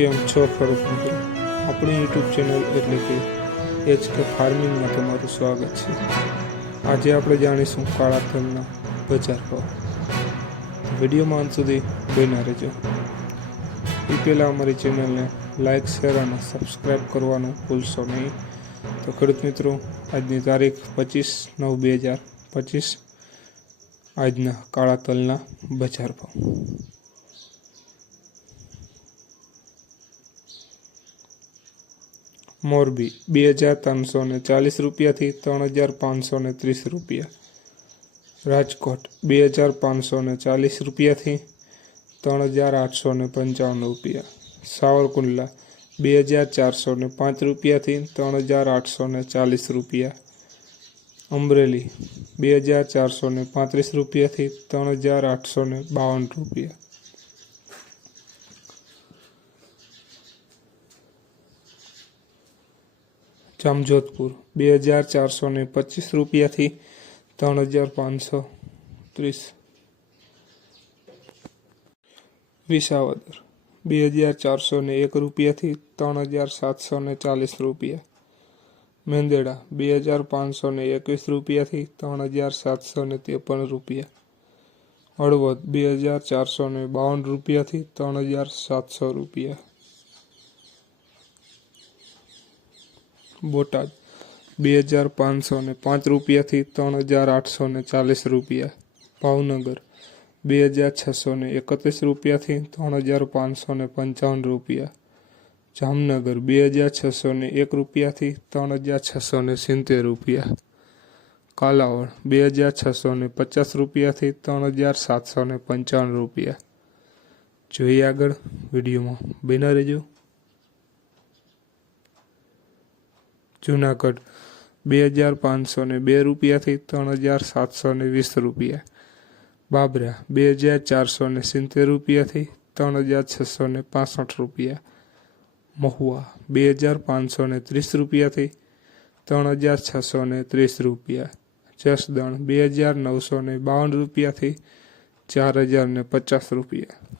કેમ છો ખેડૂત મિત્રો આપણી યુટ્યુબ ચેનલ એટલે કે એચ કે ફાર્મિંગમાં તમારું સ્વાગત છે. આજે આપણે જાણીશું કાળા તલના બજાર ભાવ. વિડીયોમાં અંત સુધી બન્યા રહેજો. એ પહેલાં અમારી ચેનલને લાઇક શેર અને સબસ્ક્રાઈબ કરવાનું ભૂલશો નહીં. તો ખેડૂત મિત્રો, આજની તારીખ પચીસ નવ બે હજાર પચીસ. આજના કાળા તલના બજાર ભાવ. મોરબી, બે હજાર ત્રણસો ને ચાલીસ રૂપિયાથી ત્રણ હજાર પાંચસો ને ત્રીસ રૂપિયા. રાજકોટ, બે હજાર પાંચસો ને ચાલીસ રૂપિયાથી ત્રણ હજાર આઠસો ને પંચાવન રૂપિયા. સાવરકુંડલા, બે હજાર ચારસો ને પાંચ રૂપિયાથી ત્રણ હજાર આઠસો ને ચાલીસ રૂપિયા. અમરેલી, બે હજાર ચારસો ને પાંત્રીસ રૂપિયાથી ત્રણ હજાર આઠસો ને બાવન રૂપિયા. જામજોધપુર, બે હજાર ચારસો ને પચીસ રૂપિયાથી ત્રણ હજાર પાંચસો ત્રીસ. વિસાવદર, બે હજાર ચારસો ને એક રૂપિયાથી ત્રણ હજાર સાતસો ને ચાલીસ રૂપિયા. મેંદેડા, બે હજાર પાંચસો ને એકવીસ રૂપિયાથી ત્રણ હજાર સાતસો ને ત્રેપન રૂપિયા. હળવદ, બે હજાર ચારસો ને બાવન રૂપિયાથી ત્રણ હજાર સાતસો રૂપિયા. બોટાદ. બે હજાર પાંચસો ને પાંચ રૂપિયાથી ત્રણ હજાર આઠસો ને ચાલીસ રૂપિયા. ભાવનગર. બે હજાર છસો ને એકત્રીસ રૂપિયાથી ત્રણ હજાર પાંચસો ને પંચાવન રૂપિયા. જામનગર. બે હજાર છસો ને એક રૂપિયાથી ત્રણ હજાર છસો ને સિત્તેર રૂપિયા. કાલાવડ. બે હજાર છસો ને પચાસ રૂપિયાથી ત્રણ હજાર સાતસો ને પંચાવન રૂપિયા. જોઈએ આગળ વિડીયોમાં. બિના રહેજો. જુનાગઢ, બે હજાર પાંચસો ને બે રૂપિયાથી ત્રણ હજાર સાતસો ને વીસ રૂપિયા. બાબરા, બે હજાર ચારસો ને સિત્તેર રૂપિયાથી ત્રણ હજાર છસો ને પાસઠ રૂપિયા. મહુવા, બે હજાર પાંચસો ને ત્રીસ રૂપિયાથી ત્રણ હજાર છસો ને ત્રીસ રૂપિયા. જસદણ, બે હજાર નવસો ને બાવન રૂપિયાથી ચાર હજાર ને પચાસ રૂપિયા.